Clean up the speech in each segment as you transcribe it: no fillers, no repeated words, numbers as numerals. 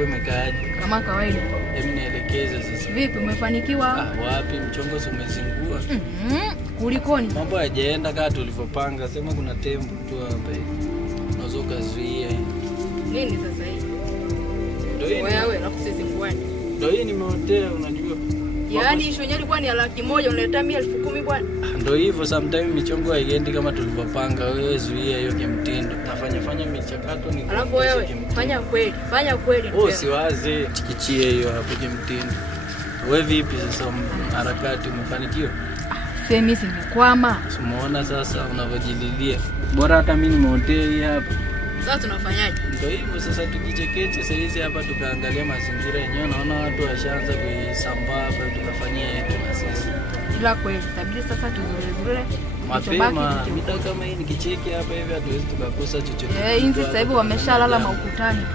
Mambo imekaaje? Kama kawaida. Hebu nielekeze sasa. Vipi umefanikiwa? Wapi mchongo umezingua? Kulikoni? Mambo hayajaenda kama tulivyopanga. Sema kuna tembo tu hapa hivi. Unaweza kuzuia. Nini sasa hivi? Ndio hii. Wewe nakusizingwani. Ndio hii nimeotea unajua. Yaani isho nyali kwani ya 100,000 unaleta 10,000 bwana. Ndio hivyo sometimes michongo haiendi kama tulivyopanga. Wewe zuia hiyo kimtindo. Fanya michakato ni. Alafu wewe fanya kweli. Siwaze tikichie hiyo hapo kimtindo. Wewe vipi sasa harakati umefanikiwa? Mimi simekwama. Umeona sasa unavyojililia. Bora hata mimi nimeotea hapa. Sasa tunafanyaje? Ndio hivyo sasa tukichekeche sasa hizi hapa tukaangalia mazingira yenyewe naona watu washaanza kuisambaa hapa tukafanyia yetu na sisi. Ila kweli tabidi sasa tuzurezure mapema mida kama hii nikicheki hapa hivi hatuwezi tukakosa chochote. Hizi sasa hivi wameshalala maukutani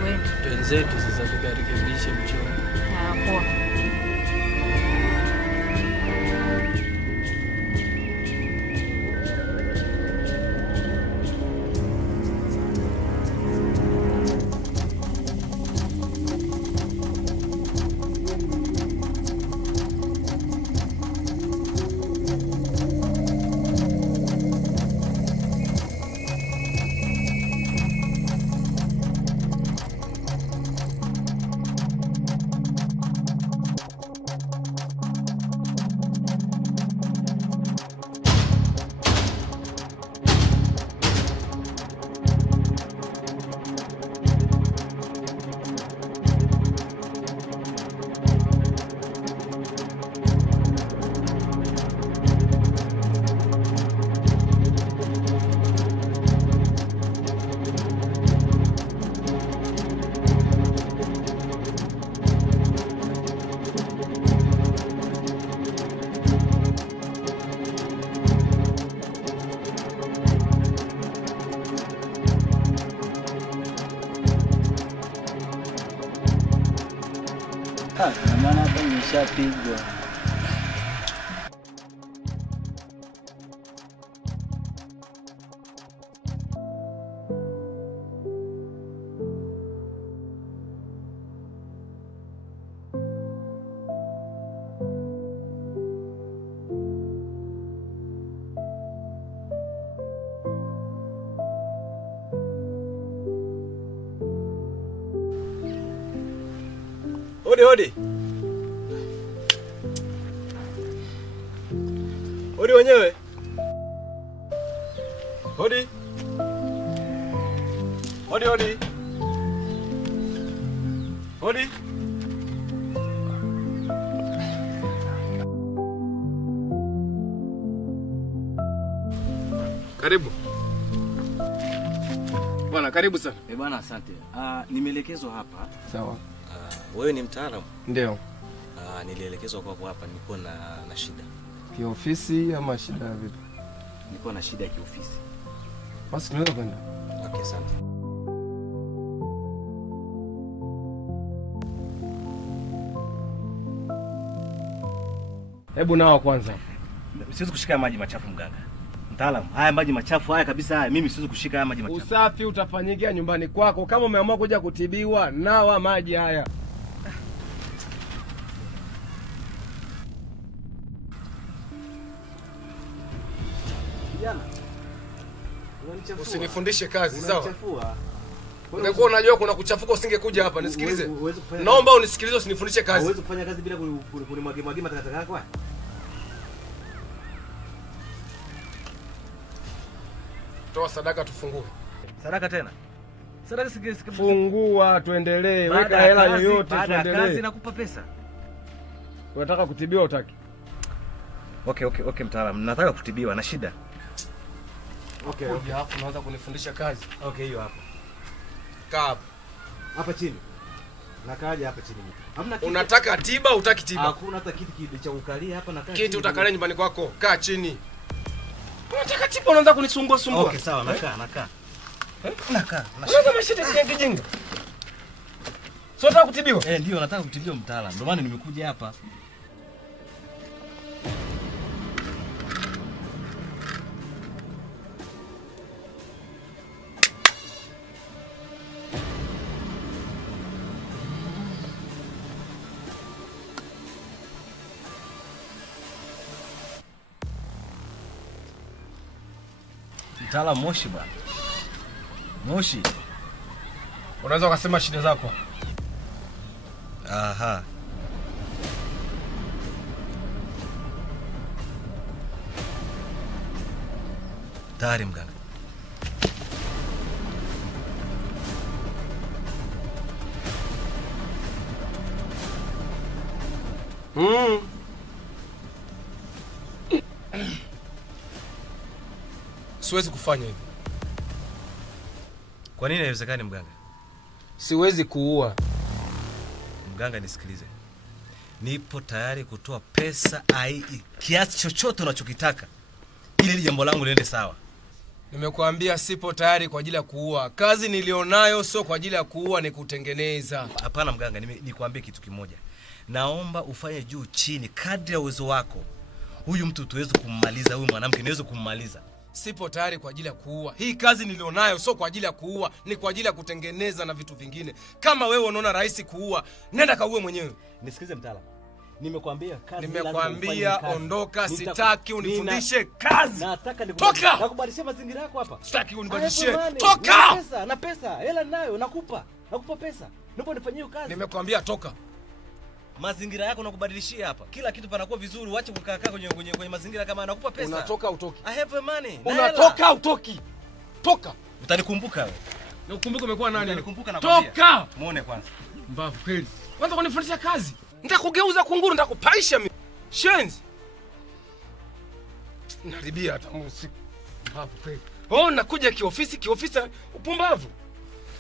twenzetu sasa tukarekebishe mchongo. Poa. Maana hapa nimeshapigwa. Hodi. Hodi wenyewe. Hodi. Karibu. Bwana, karibu sana. Bwana, asante. Nimeelekezwa hapa. Sawa. Wewe ni mtaalamu? Ndio. Nilielekezwa kwako hapa nilikuwa na shida. Kiofisi ama shida vipi? Nilikuwa na shida ya kiofisi. Basi tunaweza kwenda. Okay, asante. Hebu nao kwanza. Siwezi kushika maji machafu mganga. Mtaalamu, haya maji machafu haya kabisa haya mimi siwezi kushika haya maji machafu. Usafi utafanyikia nyumbani kwako. Kama umeamua kuja kutibiwa, nawa maji haya. Kijana. Usinifundishe kazi, sawa? Ungekuwa unajua kuna kuchafuka usingekuja hapa. Nisikilize. Naomba unisikilize usinifundishe kazi. Huwezi kufanya kazi bila kunimwagia matakataka yako. Toa sadaka tufungue. Sadaka tena? Sadaka fungua tuendelee. Weka hela yoyote tuendelee. Kazi nakupa pesa. Unataka kutibiwa utaki? Okay mtaalamu. Nataka kutibiwa na shida. Okay. Hapo unaanza kunifundisha kazi. Okay, hiyo hapo. Kaa hapa. Hapa chini. Nakaaje hapa chini? Hamna kitu. Unataka tiba utaki tiba? Hakuna hata kiti cha kukalia hapa nakaa. Kiti utakalia nyumbani kwako. Kaa chini. Unataka tiba unaanza kunisumbua. Okay, sawa, nakaa. Nakaa. Unaanza mashida kijinga. Sio unataka kutibiwa? Ndio nataka kutibiwa mtaalamu. Ndio maana nimekuja hapa. Mtaalamu Moshi bwana. Moshi. Unaweza kusema shida zako. Aha. Tayari mganga. Siwezi kufanya hivyo. Kwa nini haiwezekani mganga? Siwezi kuua. Mganga nisikilize. Nipo tayari kutoa pesa kiasi chochote unachokitaka ili jambo langu liende sawa. Nimekuambia sipo tayari kwa ajili ya kuua. Kazi nilionayo sio kwa ajili ya kuua, ni kutengeneza. Hapana mganga, nikwambie kitu kimoja. Naomba ufanye juu chini kadri ya uwezo wako. Huyu mtu tuweze kummaliza, huyu mwanamke niweze kummaliza. Sipo tayari kwa ajili ya kuua. Hii kazi nilionayo sio kwa ajili ya kuua, ni kwa ajili ya kutengeneza na vitu vingine. Kama wewe unaona rahisi kuua, nenda kauwe mwenyewe. Nisikilize mtaalamu. Nimekuambia kazi. Nimekuambia ondoka, sitaki unifundishe kazi. Nataka toka. Nakubadilishia mazingira yako hapa. Sitaki unibadilishie. Toka. Na pesa, hela ninayo nakupa. Nakupa pesa. Naomba nifanyie kazi. Nimekuambia toka. Mazingira yako nakubadilishia hapa. Kila kitu panakuwa vizuri, uache kukaa kwenye mazingira kama nakupa pesa. Unatoka utoki. I have money. Unatoka utoki. Toka. Utanikumbuka wewe. Nakukumbuka umekuwa nani? Utanikumbuka nakwambia. Toka. Muone kwanza. Mbavu kweli. Kwanza kunifundisha kazi. Nitakugeuza kunguru, nitakupaisha mimi. Shenzi. Naribia hata usiku. Mbavu kweli. Oh, nakuja kiofisi upumbavu.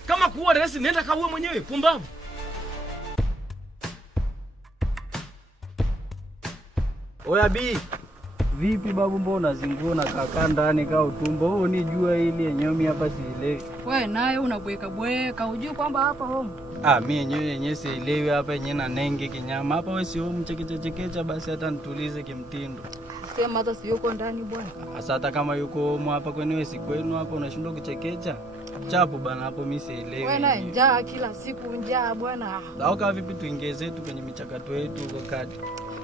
Kama kuua resi nenda kauwe mwenyewe, pumbavu. Oya bi. Vipi babu, mbona zingua na kaka ndani ka utumbo? Wewe unijua ili yenyomi hapa sielewi. Wewe naye unabweka bweka, hujui kwamba hapa home. Mimi yenyewe sielewi hapa yenyewe na nenge kinyama. Hapa wewe si home chekecha basi hata nitulize kimtindo. Sema hata si yuko ndani bwana. Sasa hata kama yuko home hapa kwenu wewe si kwenu hapa unashindwa kuchekecha. Chapo bana hapo mimi sielewi. Wewe na njaa kila siku njaa bwana. Au kama vipi tuongeze tu kwenye michakato yetu huko kati.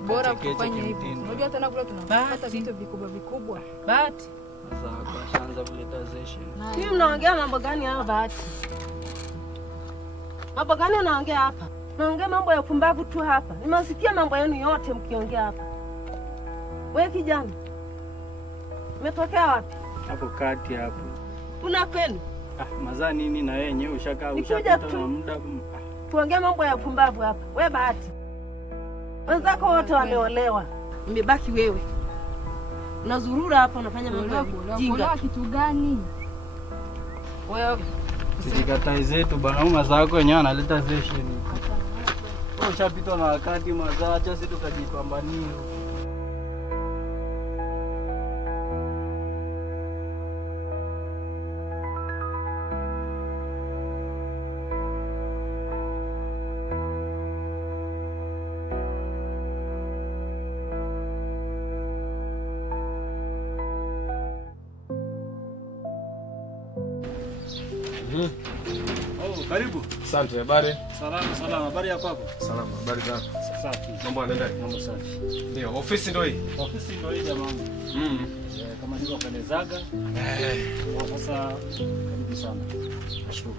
Bora kufanya hivyo. Unajua tena kule tunapata vitu vikubwa. Bahati. Sasa kwa shanza kuleta session. Hivi mnaongea mambo gani hapa Bahati? Mambo gani unaongea hapa? Naongea mambo ya pumbavu tu hapa. Nimesikia mambo yenu yote mkiongea hapa. Wewe kijana. Umetokea wapi? Hapo kati hapo. Una kwenu? Mazaa nini na wewe yenyewe ushapita na muda. Tuongee mambo ya pumbavu hapa. Wewe Bahati. Wenzako wote wameolewa. Umebaki wewe. Unazurura hapa unafanya mambo ya jinga. Kitu gani? Wewe sijikatai zetu bana, mazao yako yenyewe analeta session. Wewe ushapita na wakati mazao, acha sisi tukajipambania. Karibu. Asante, habari? Salama, habari yako hapo? Salama, habari zako? Safi. Mambo yanaenda? Mambo safi. Ndio, ofisi ndio hii. Ofisi ndio hii jamaa. Kama ndio kanizaga. Sasa karibu sana. Nashukuru.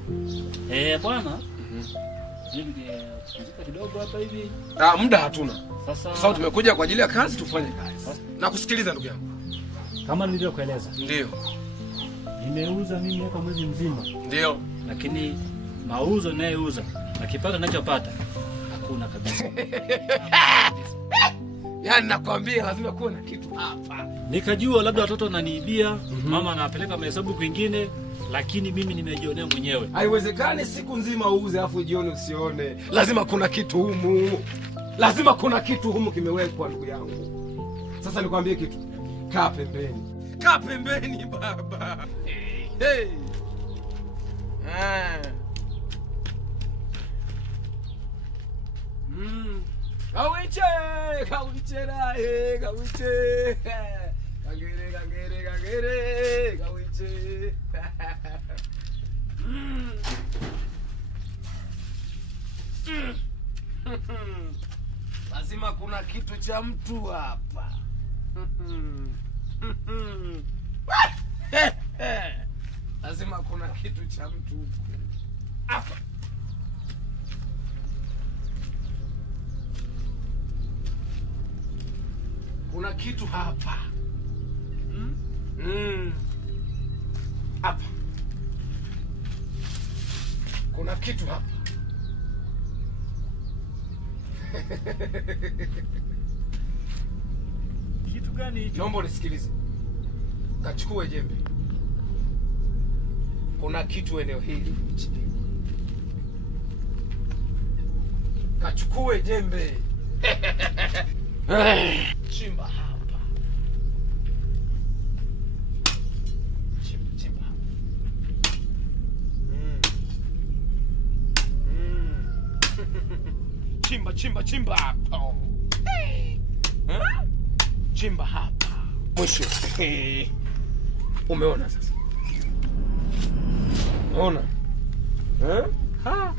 Bwana. Kupumzika kidogo hapa hivi. Muda hatuna. Sasa tumekuja kwa ajili ya kazi, tufanye kazi. Na kusikiliza ndugu yangu. Kama nilivyokueleza. Ndio. Nimeuza mimi hapa mwezi mzima. Ndio. Lakini mauzo ninayouza na kipato ninachopata hakuna kabisa. Yaani nakwambia lazima kuwe na kitu hapa. Nikajua labda watoto wananiibia, mama anapeleka mahesabu kwingine, lakini mimi nimejionea mwenyewe. Haiwezekani siku nzima uuze afu jioni usione. Lazima kuna kitu humu. Lazima kuna kitu humu kimewekwa ndugu yangu. Sasa nikwambie kitu. Kaa pembeni. Kaa pembeni baba. Hey. Kawiche nae, kawiche. Kagere, kawiche. Lazima kuna kitu cha mtu hapa. Lazima kuna kitu cha mtu huko. Hapa. Kuna kitu hapa. Hapa. Kuna kitu hapa. Kitu gani hicho? Naomba unisikilize. Kachukue jembe. Kuna kitu eneo hili. Kachukue jembe. Chimba hapa. Chimba hapa. Chimba hapa. Chimba hapa. Mwisho. Umeona sasa? Unaona? Ha?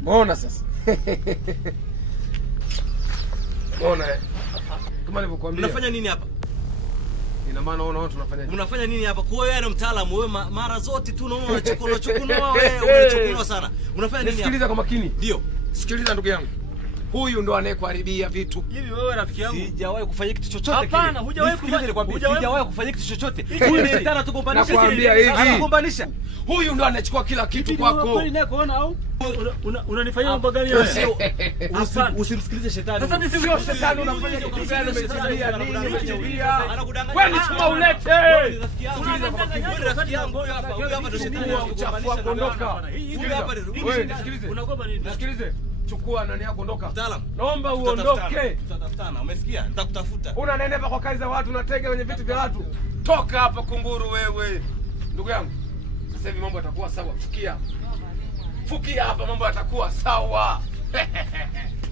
Mbona sasa? Mbona kama nilivyokuambia. Unafanya nini hapa? Ina maana unaona tunafanya nini? Unafanya nini hapa? Kwa hiyo wewe mtaalamu, wewe mara zote tu unaona unachukua wewe unachukua sana. Unafanya nini hapa? Sikiliza kwa makini. Ndio. Sikiliza ndugu yangu. Huyu ndo anayekuharibia vitu. Hivi wewe rafiki yangu? Sijawahi kufanya kitu chochote kile. Hapana, hujawahi kufanya kitu chochote. Huyu ni shetani tukombanisha. Nakwambia hivi. Tukombanisha. Huyu ndo anachukua kila kitu kwako. Kweli naye kuona au? Unanifanyia mambo gani wewe? Usimsikilize shetani. Sasa ni sio shetani unafanya kitu gani? Umesikia nini? Umesikia? Wewe ni chuma ulete. Rafiki yangu huyu hapa ndo shetani Uchafu kuondoka. Huyu hapa ndo. Wewe nisikilize. Unaogopa nini? Nisikilize. Chukua nani yako ondoka. Mtaalamu. Naomba uondoke. Tutatafutana. Umesikia? Nitakutafuta. Unanenepa kwa kazi za watu, unatega kwenye vitu vya watu. Toka hapa kunguru wewe. Ndugu yangu. Sasa hivi mambo yatakuwa sawa. Fukia hapa, mambo yatakuwa sawa.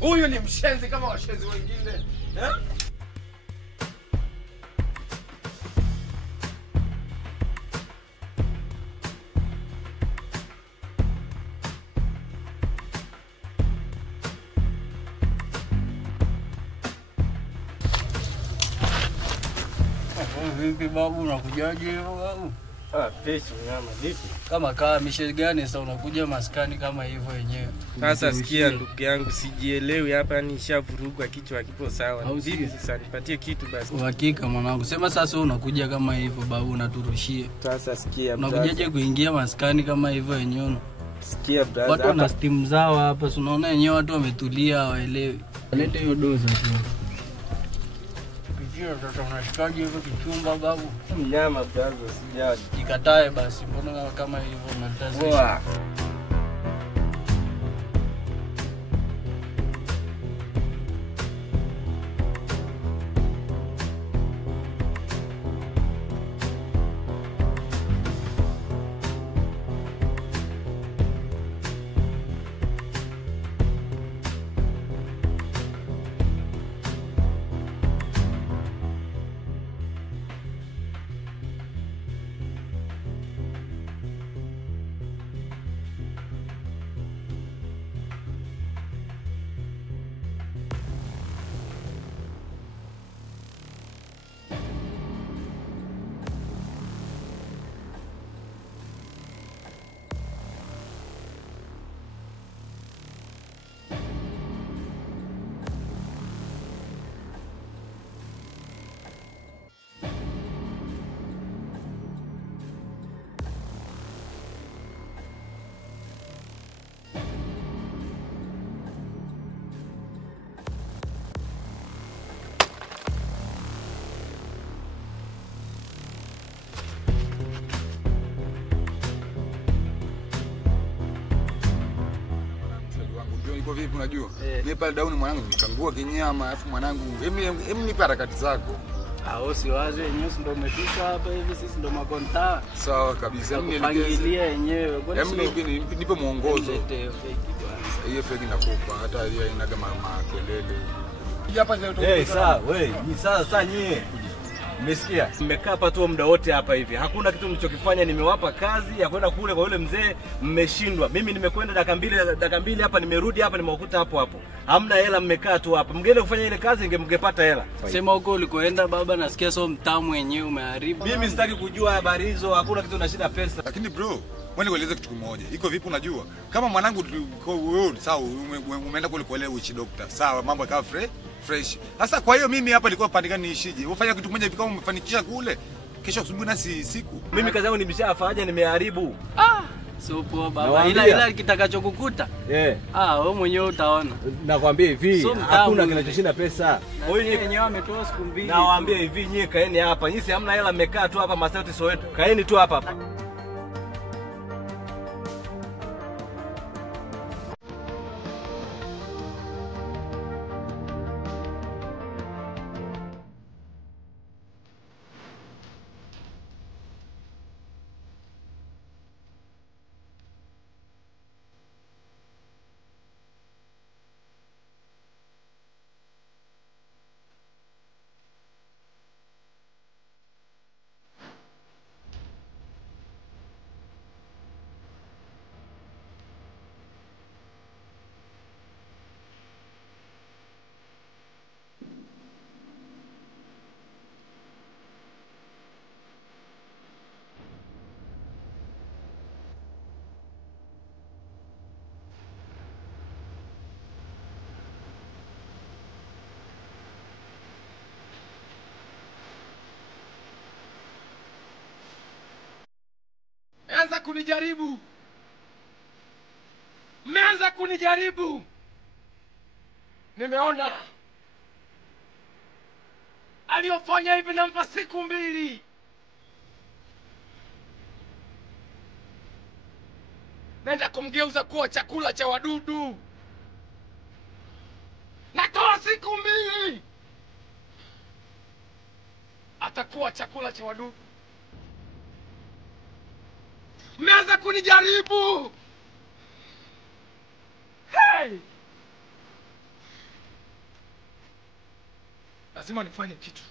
Huyu ni mshenzi kama washenzi wengine. Vipi babu, unakujaje hivyo babu? Pesa nyama vipi? Kama kaa mishe gani sasa unakuja maskani kama hivyo wenyewe? Sasa sikia ndugu yangu, sijielewi hapa, yani nishavurugwa, kichwa kipo sawa. Au Vipi sasa nipatie kitu basi. Uhakika mwanangu. Sema sasa unakuja kama hivyo babu, unaturushie. Sasa sikia Unakujaje kuingia maskani kama hivyo wenyewe? Sikia brother. Watu wana steam zao hapa, si unaona wenyewe watu wametulia hawaelewi. Lete hiyo doza tu. Sasa unashikaje hivyo kichumba babu? Mnyama brother, sijali. Ikatae basi, mbona kama hivyo unatazama? Iko vipi unajua? Mimi pale dauni mwanangu nikangua kinyama, alafu mwanangu hem nipe harakati zako. Usiwaze yenyewe ndio umefika hapa hivi, sisi ndio makonta. Sawa kabisa. Pangilia yenyewe. Nipe muongozo. Hiyo feki nakupa, hata hiyo inaga makelele. Sawa, wewe, ni sasa nyie. Mmesikia? Mmekaa hapa tu muda wote hapa hivi. Hakuna kitu mlichokifanya. Nimewapa kazi ya kwenda kule kwa yule mzee, mmeshindwa. Mimi nimekwenda dakika mbili hapa, nimerudi hapa, nimewakuta hapo hapo. Hamna hela, mmekaa tu hapa. Mngeenda kufanya ile kazi mngepata hela. Sema huko ulikoenda baba, nasikia so mtamu wenyewe umeharibu. Mimi sitaki kujua habari hizo. Hakuna kitu na shida pesa. Lakini bro, wewe nieleze kitu kimoja. Iko vipi unajua? Kama mwanangu wewe sawa umeenda kule kwa ile witch doctor. Sawa, mambo yakawa fresh. Sasa kwa hiyo mimi hapa nilikuwa pandikani niishije? Ufanya kitu kimoja hivi kama umefanikisha kule. Kesho asubuhi na siku. Mimi kazi yangu nimeshafanya, nimeharibu. So poa baba. Ila kitakachokukuta. Wewe mwenyewe utaona. Nakwambia hivi, So hakuna kinachoshinda pesa. Wewe wenyewe ametoa siku 2. Nawaambia hivi, nyie kaeni hapa. Nyinyi hamna hela, mmekaa tu hapa Masauti Soweto. Kaeni tu hapa. Mmeanza kunijaribu. Nimeona aliyofanya hivi, nampa siku 2. Naenda kumgeuza kuwa chakula cha wadudu. Natoa siku 2. Atakuwa chakula cha wadudu. Mmeanza kunijaribu. Hey! Lazima nifanye kitu.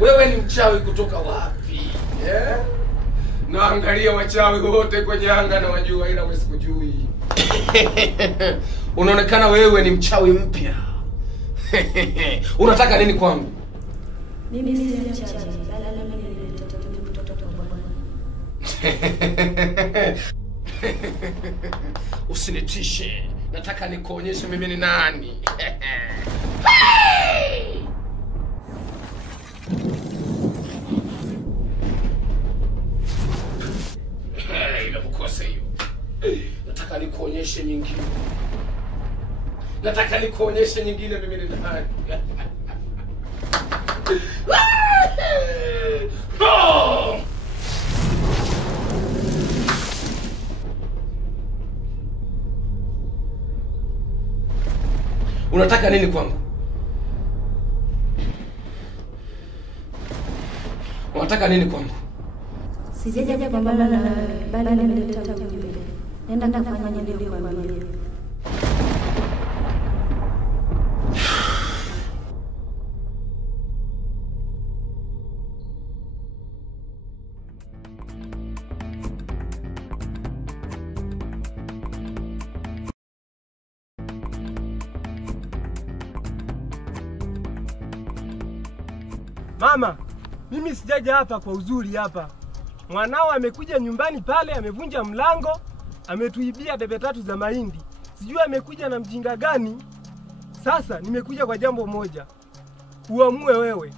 Wewe ni mchawi kutoka wapi? Naangalia wachawi wote kwenye anga na wajua, ila wewe sikujui. Unaonekana wewe ni mchawi mpya. Unataka nini kwangu? Mimi si mchawi, bali mimi ni mtoto wa baba. Usinitishe. Nataka nikuonyeshe mimi ni nani. Inamkosa hiyo. Nataka nikuonyeshe nyingine. Nataka nikuonyeshe nyingine mimi ni nani. Unataka nini kwangu? Unataka nini kwangu? Sijaja kupambana na bali nilileta ujumbe. Nenda kufanya nilivyokuambia. Mama, mimi sijaja hapa kwa uzuri hapa. Mwanao amekuja nyumbani pale, amevunja mlango, ametuibia debe 3 za mahindi. Sijui amekuja na mjinga gani. Sasa nimekuja kwa jambo moja. Uamue wewe.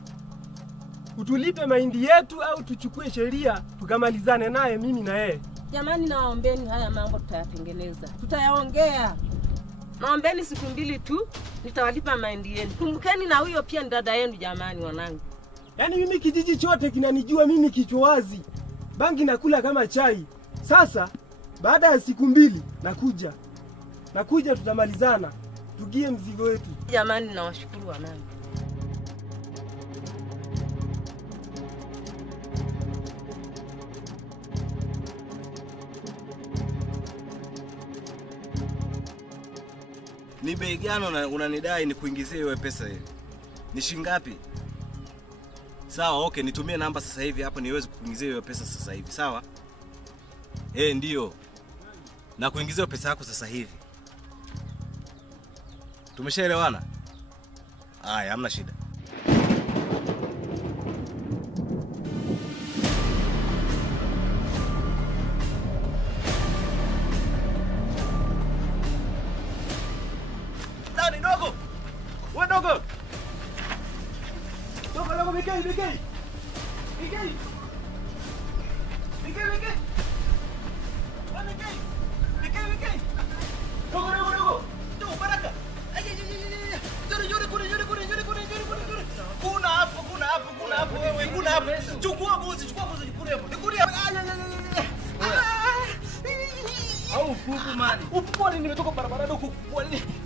Utulipe mahindi yetu au tuchukue sheria tukamalizane naye mimi na yeye. Jamani, nawaombeni haya mambo tutayatengeneza. Tutayaongea. Naombeni siku 2 tu nitawalipa mahindi yenu. Kumbukeni na huyo pia ni dada yenu jamani wanangu. Yaani mimi kijiji chote kinanijua mimi kichwa wazi. Bangi nakula kama chai. Sasa baada ya siku 2 nakuja tutamalizana. tugie mzigo wetu. Jamani, nawashukuru wanangu. Ni bei gani unanidai nikuingizie wewe pesa hiyo? Ni shilingi ngapi? Sawa, okay, nitumie namba sasa hivi hapa niweze kukuingizia hiyo pesa sasa hivi. Sawa? Ndio. Na kuingizia pesa yako sasa hivi. Tumeshaelewana? Haya, hamna shida. Nani dogo? Wewe dogo. Dogo Mikei. Mikei. Dogo Baraka. Kuna hapo wewe, kuna hapo. Chukua guzi kule hapo. Nikuri hapo. Au upupu mali. Upupu ni nimetoka barabara huko.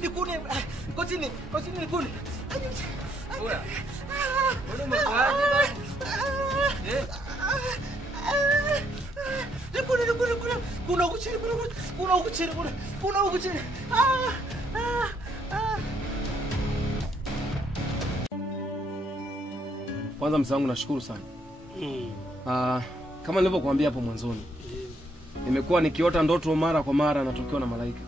Nikuni. Kotini nikuni. Oya. Mbona mwaje basi? Nikuni. Kuna ukuchiri. Kwanza mzee wangu nashukuru sana. Kama nilivyokuambia hapo mwanzoni. Nimekuwa nikiota ndoto mara kwa mara natokewa na malaika.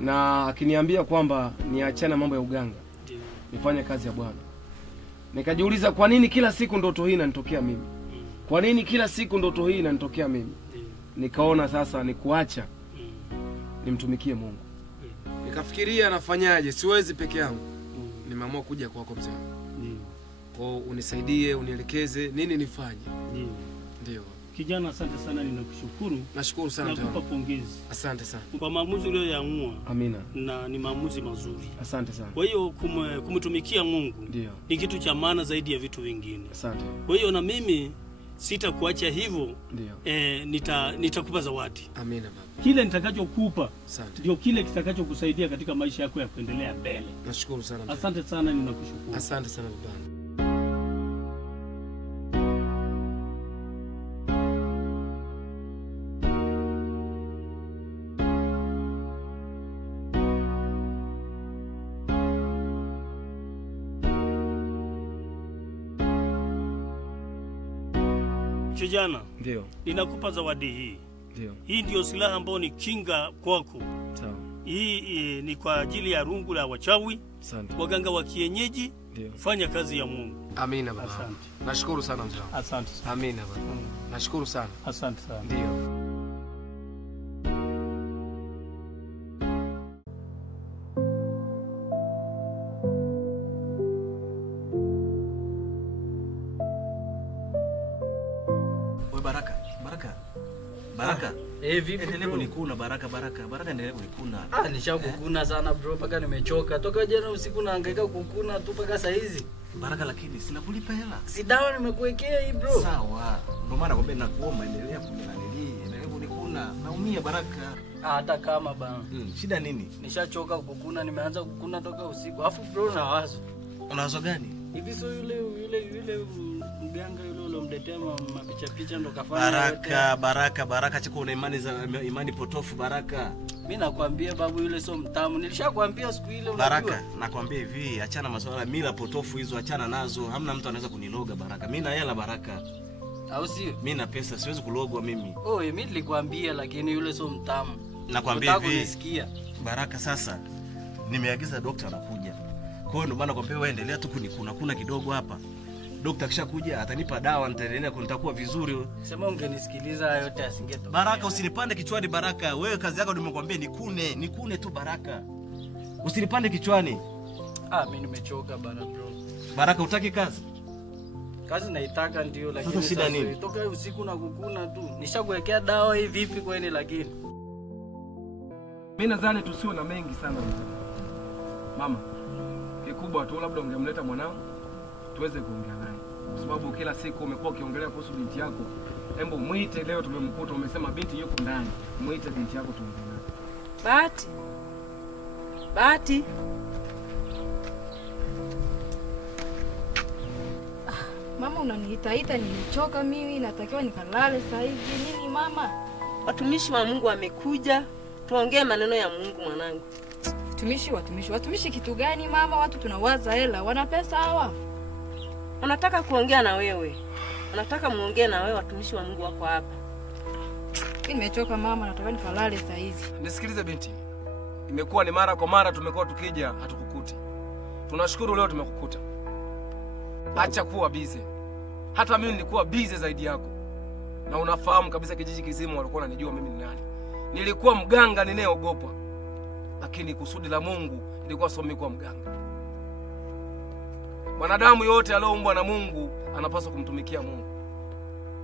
Na akiniambia kwamba niachane mambo ya uganga. Nifanye kazi ya Bwana. Nikajiuliza kwa nini kila siku ndoto hii inanitokea mimi? Kwa nini kila siku ndoto hii inanitokea mimi? Nikaona sasa ni kuacha nimtumikie Mungu. Nikafikiria nafanyaje, siwezi peke yangu. Nimeamua kuja kwako mzee wangu. Kwa unisaidie, unielekeze nini nifanye. Ndio. Kijana, asante sana, ninakushukuru. Nashukuru sana mzee wangu. Nakupa pongezi. Asante sana. Kwa maamuzi uliyoyaamua. Amina. Na ni maamuzi mazuri. Asante sana. Kwa hiyo kumtumikia Mungu ndio ni kitu cha maana zaidi ya vitu vingine. Asante. Kwa hiyo na mimi sitakuacha hivyo. Ndio. Nitakupa zawadi. Amina baba. Kile nitakachokupa ndio kile kitakachokusaidia katika maisha yako ya kuendelea mbele. Nashukuru sana. Asante sana, ninakushukuru. Asante sana baba. Kijana, ndio. Ninakupa zawadi hii. Ndio. Hii ndio silaha ambayo ni kinga kwako. Sawa. Hii ni kwa ajili ya rungu la wachawi. Asante. Waganga wa kienyeji. Ndio. Fanya kazi ya Mungu. Amina baba. Asante. Nashukuru sana mzee. Asante. Amina baba. Nashukuru sana. Asante sana. Ndio. Baraka. Vipi endelee kunikuna Baraka endelee kunikuna. Nishakukuna sana bro, paka nimechoka. Toka jana usiku nahangaika kukuna tu paka saa hizi. Baraka, lakini sina kulipa hela. Si dawa nimekuwekea hii bro. Sawa. Ndio maana nakwambia nakuomba endelea kunikuna. Naumia Baraka. Hata kama bana. Shida nini? Nishachoka kukuna, nimeanza kukuna toka usiku. Alafu bro na wazo. Una wazo gani? Hivi so yule mganga yule ulomletea mapicha ndo kafanya. Baraka chiko una imani potofu Baraka. Mimi nakwambia babu yule sio mtamu. Nilishakwambia siku ile unajua. Baraka, nakwambia hivi, achana masuala mila potofu hizo, achana nazo. Hamna mtu anaweza kuniloga Baraka. Mimi na hela Baraka. Au sio? Mimi na pesa, siwezi kulogwa mimi. Mimi nilikwambia lakini yule sio mtamu. Nakwambia hivi. Baraka, sasa nimeagiza daktari anakuja. Kwa hiyo ndio maana nakwambia wewe endelea tu kunikuna kidogo hapa. Daktari akishakuja atanipa dawa, nitaendelea kunitakuwa vizuri. Sema ungenisikiliza yote asingetoka. Baraka, usinipande kichwani Baraka. Wewe kazi yako nimekwambia nikune tu Baraka. Usinipande kichwani. Mimi nimechoka bana bro. Baraka, utaki kazi? Kazi naitaka ndio, lakini sasa shida nini? Toka usiku na kukuna tu. Nishakuwekea dawa hii vipi kwani lakini? Mimi nadhani tusiwe na mengi sana. Mama, kikubwa tu labda ungemleta mwanao tuweze kuongea naye. Kwa sababu kila siku umekuwa ukiongelea kuhusu binti yako. Hebu muite leo, tumemkuta umesema binti yuko ndani. Muite binti yako tuongee naye. Bahati. Bahati. Mama unaniita nimechoka mimi, natakiwa nikalale sasa hivi. Nini mama? Watumishi wa Mungu wamekuja. Tuongee maneno ya Mungu mwanangu. Watumishi kitu gani mama? Watu tunawaza hela, wana pesa hawa. Wanataka kuongea na wewe. Wanataka muongee na wewe, watumishi wa Mungu wako hapa. Mimi nimechoka mama, nataka nikalale sasa hivi. Nisikilize binti. Imekuwa ni mara kwa mara tumekuwa tukija hatukukuti. Tunashukuru leo tumekukuta. Acha kuwa busy. Hata mimi nilikuwa busy zaidi yako. Na unafahamu kabisa kijiji kizima walikuwa wananijua mimi ni nani. Nilikuwa mganga ninayeogopa. Lakini kusudi la Mungu ilikuwa sio mimi kuwa mganga. Mwanadamu yote alioumbwa na Mungu anapaswa kumtumikia Mungu.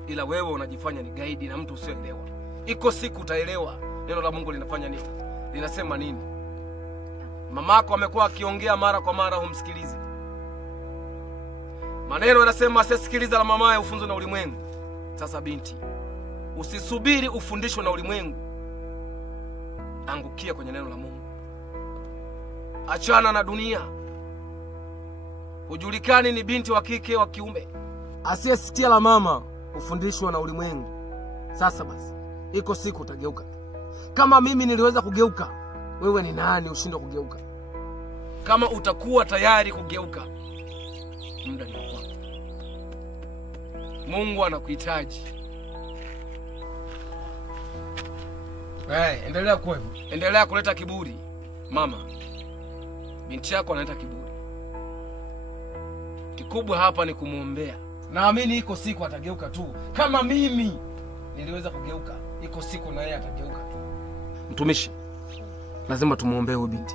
Ila wewe unajifanya ni gaidi na mtu usioelewa. Iko siku utaelewa neno la Mungu linafanya nini. Linasema nini? Mamako amekuwa akiongea mara kwa mara, humsikilizi. Maneno yanasema asisikiliza la mamaye ufunzwe na ulimwengu. Sasa binti, usisubiri ufundishwe na ulimwengu. Angukia kwenye neno la Mungu. Achana na dunia. Hujulikani ni binti wa kike wa kiume. Asiyesikia la mama ufundishwa na ulimwengu. Sasa basi, iko siku utageuka. Kama mimi niliweza kugeuka, wewe ni nani ushindwe kugeuka? Kama utakuwa tayari kugeuka, muda ni wako. Mungu anakuhitaji. Endelea kwa hivyo. Endelea kuleta kiburi. Mama, binti yako analeta kiburi. Kikubwa hapa ni kumuombea. Naamini iko siku atageuka tu. Kama mimi niliweza kugeuka, iko siku na yeye atageuka tu. Mtumishi, lazima tumuombee huyu binti.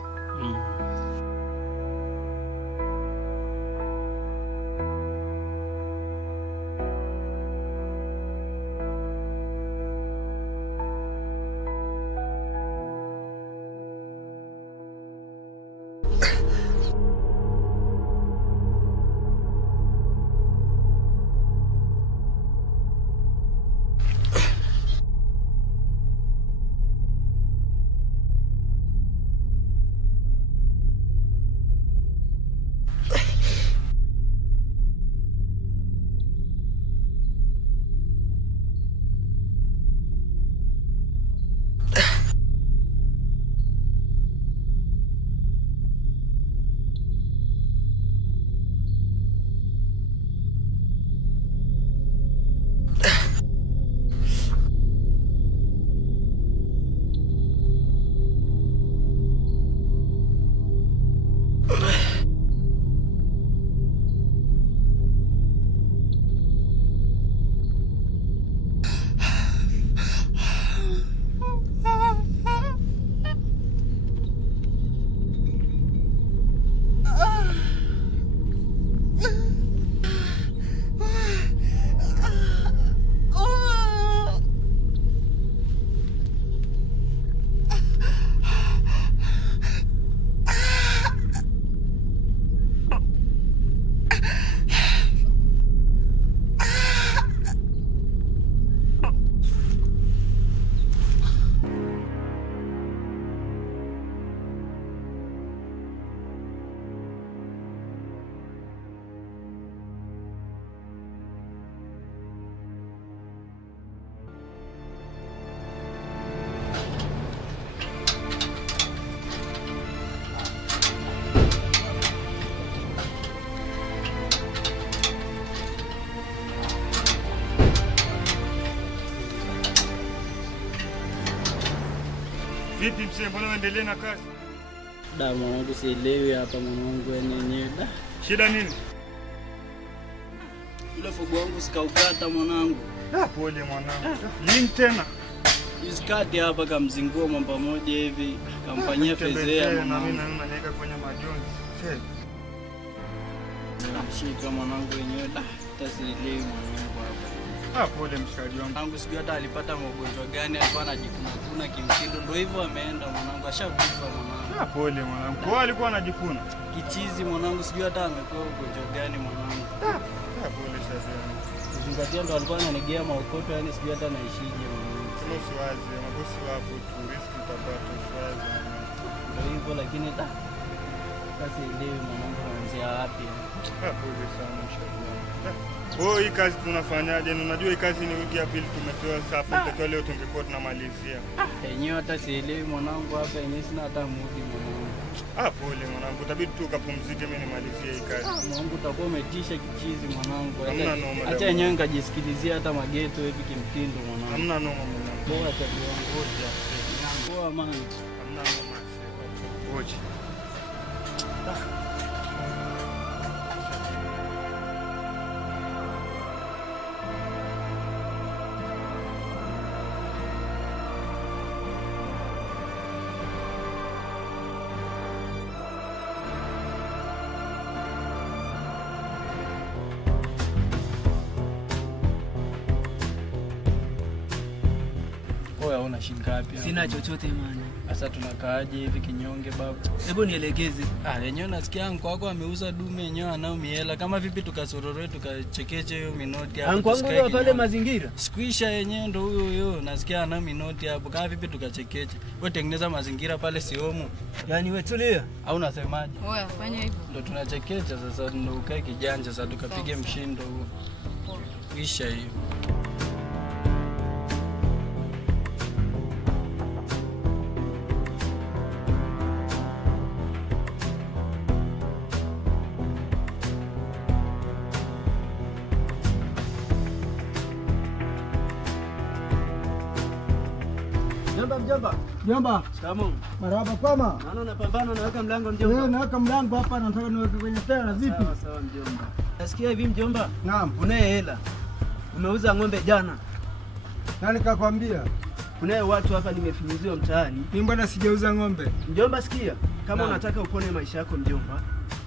Vipi mzee, mbona uendelee na kazi? Da mwanangu sielewi hapa mwanangu yenyewe. Da. Shida nini? Ile fugo wangu sikaukata mwanangu. Pole mwanangu. Nini tena? Iskati hapa kamzingua mwamba moja hivi, kamfanyia fezea na mimi naweka kwenye majonzi. Namshika mwanangu yenyewe. Da, tasielewi mwanangu hapa. Pole mshikaji wangu. Mwanangu sijui hata alipata magonjwa gani, alikuwa anajikuna kimtindo, ndio hivyo ameenda mwanangu, ashakufa mwanangu. Pole mwanangu. Kwa alikuwa anajikuna kichizi mwanangu, sijui hata amekuwa ugonjwa gani mwanangu. Pole sasa. Uzingatia ndo alikuwa ananigea maokoto, yani sijui hata naishije mwanangu. Usiwaze, mabosi wapo tu, risk utapata, usiwaze. Ndio hivyo lakini sasa elewi mwanangu anaanzia wapi. Pole sana mshikaji wangu. Hii kazi tunafanyaje? Unajua hii kazi ni wiki ya pili tumepewa safu, tutakiwa leo tungekuwa tunamalizia. Yenyewe hata sielewi mwanangu hapa, yenyewe sina hata mudi mwanangu. Pole mwanangu, itabidi tu ukapumzike, mimi nimalizie hii kazi. Mwanangu utakuwa umetisha kichizi mwanangu. Hamna noma. Acha yenyewe nikajisikilizia hata mageto hivi kimtindo mwanangu. Hamna noma mwanangu. Poa tabia yangu yote. Poa man. Hamna noma. Oje. Una shilingi ngapi? Sina chochote imani. Sasa tunakaaje hivi kinyonge babu? Hebu nielekeze. Yenyewe nasikia anko wako ameuza dume yenyewe anao miela. Kama vipi tukasororoe tukachekeche hiyo minoti hapo. Anko wangu ndio pale mazingira. Sikuisha yenyewe ndo huyo nasikia anao minoti hapo. Kama vipi tukachekeche. Wewe tengeneza mazingira pale siomu. Yaani wewe tulia. Au unasemaje? Oya, fanya hivyo. Ndo tunachekecha sasa ndo ukae kijanja sasa tukapige mshindo huo. Kisha hiyo. Mjomba. Shikamoo. Marhaba kwema. Naona unapambana unaweka mlango mjomba. Naweka mlango hapa nataka niweke kwenye tela vipi? Sawa mjomba. Nasikia hivi mjomba. Naam. Unaye hela. Umeuza ng'ombe jana. Nani kakwambia? Kunaye watu hapa nimefinyiziwa mtaani. Mimi bwana sijauza ng'ombe. Mjomba sikia, kama unataka upone maisha yako mjomba,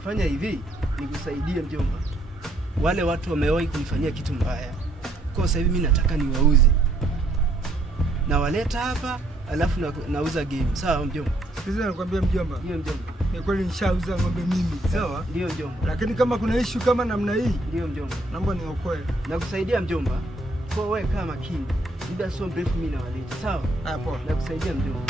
fanya hivi, nikusaidie mjomba. Wale watu wamewahi kunifanyia kitu mbaya. Kwa sasa hivi mimi nataka niwauze. Na waleta hapa, alafu nauza game. Sawa mjomba? Sikiliza nakwambia mjomba. Ndio mjomba. Ni kweli nishauza ng'ombe mimi. Sawa? Ndio mjomba. Lakini kama kuna issue kama namna hii, ndio mjomba. Naomba niokoe. Nakusaidia mjomba. Kwa wewe kama makini. Muda sio mrefu mimi nawaleta. Sawa? Poa. Nakusaidia mjomba.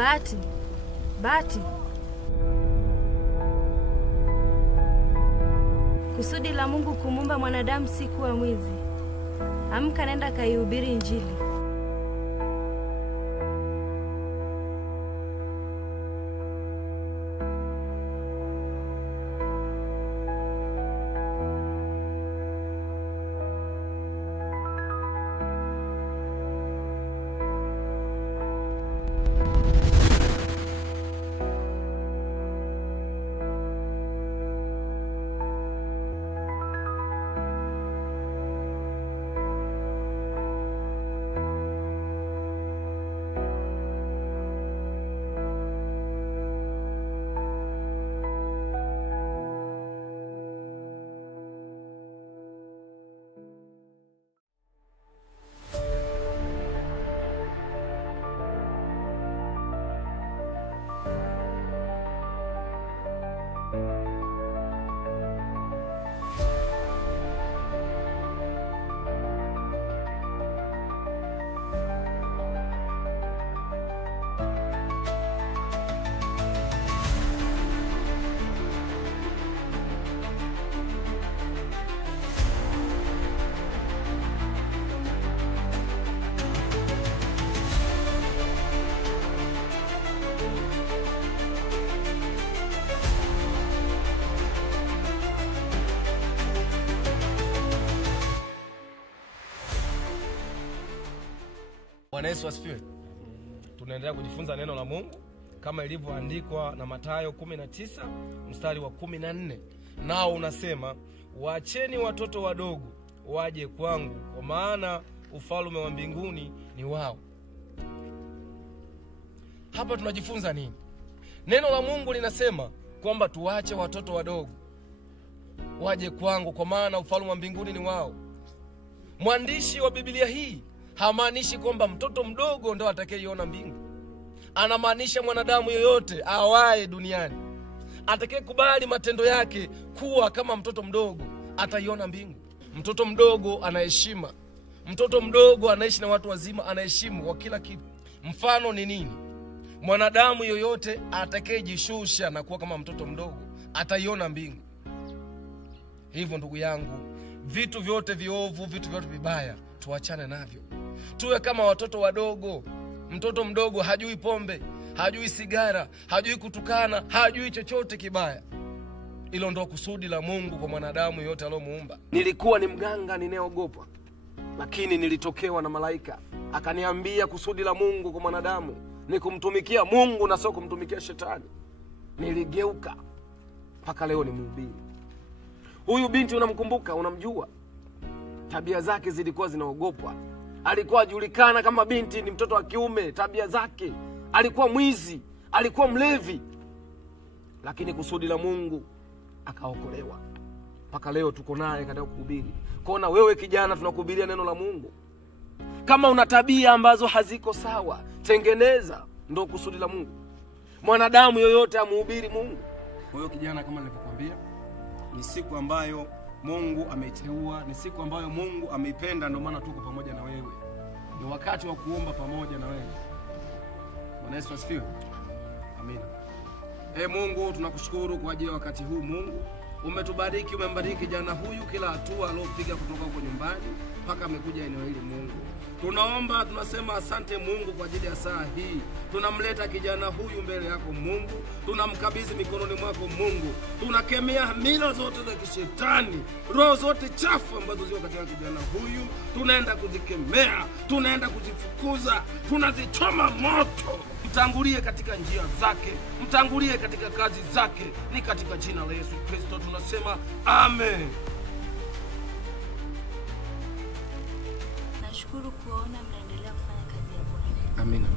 Bahati. Bahati. Kusudi la Mungu kumuumba mwanadamu si kuwa mwizi. Amka nenda kaihubiri Injili. Bwana Yesu asifiwe. Tunaendelea kujifunza neno la Mungu kama ilivyoandikwa na Mathayo 19 mstari wa 14. Nao unasema, waacheni watoto wadogo waje kwangu, kwa maana ufalme wa mbinguni ni wao. Hapa tunajifunza nini? Neno la Mungu linasema kwamba tuache watoto wadogo waje kwangu, kwa maana ufalme wa mbinguni ni wao. Mwandishi wa Biblia hii hamaanishi kwamba mtoto mdogo ndio atakayeiona mbingu. Anamaanisha mwanadamu yoyote awaye duniani atakayekubali matendo yake kuwa kama mtoto mdogo ataiona mbingu. Mtoto mdogo anaheshima. Mtoto mdogo anaishi na watu wazima, anaheshimu kwa kila kitu. Mfano ni nini? Mwanadamu yoyote atakayejishusha na kuwa kama mtoto mdogo ataiona mbingu. Hivyo ndugu yangu, vitu vyote viovu, vitu vyote vibaya tuachane navyo. Tuwe kama watoto wadogo. Mtoto mdogo hajui pombe, hajui sigara, hajui kutukana, hajui chochote kibaya. Hilo ndio kusudi la Mungu kwa mwanadamu yote aliyomuumba. Nilikuwa ni mganga ninayeogopa, lakini nilitokewa na malaika akaniambia kusudi la Mungu kwa mwanadamu ni kumtumikia Mungu na sio kumtumikia shetani. Niligeuka mpaka leo ni mhubiri. Huyu binti unamkumbuka, unamjua? Tabia zake zilikuwa zinaogopwa. Alikuwa ajulikana kama binti ni mtoto wa kiume, tabia zake. Alikuwa mwizi, alikuwa mlevi. Lakini kusudi la Mungu akaokolewa. Mpaka leo tuko naye katika kuhubiri. Kwaona wewe kijana, tunakuhubiria neno la Mungu. Kama una tabia ambazo haziko sawa, tengeneza, ndio kusudi la Mungu. Mwanadamu yoyote amhubiri Mungu. Kwa hiyo kijana, kama nilivyokuambia, ni siku ambayo Mungu ameiteua, ni siku ambayo Mungu ameipenda, ndio maana tuko pamoja na wewe. Ni wakati wa kuomba pamoja na wewe. Bwana Yesu asifiwe. Amina. Mungu, tunakushukuru kwa ajili ya wakati huu. Mungu, umetubariki, umembariki jana huyu kila hatua aliyopiga kutoka huko nyumbani mpaka amekuja eneo hili. Mungu, tunaomba, tunasema asante Mungu kwa ajili ya saa hii. Tunamleta kijana huyu mbele yako Mungu, tunamkabidhi mikononi mwako Mungu. Tunakemea mila zote za kishetani, roho zote chafu ambazo ziko katika kijana huyu, tunaenda kuzikemea, tunaenda kuzifukuza, tunazichoma moto. Mtangulie katika njia zake, mtangulie katika kazi zake, ni katika jina la Yesu Kristo tunasema amen. Nashukuru kuona mnaendelea kufanya kazi ya Bwana. Amina.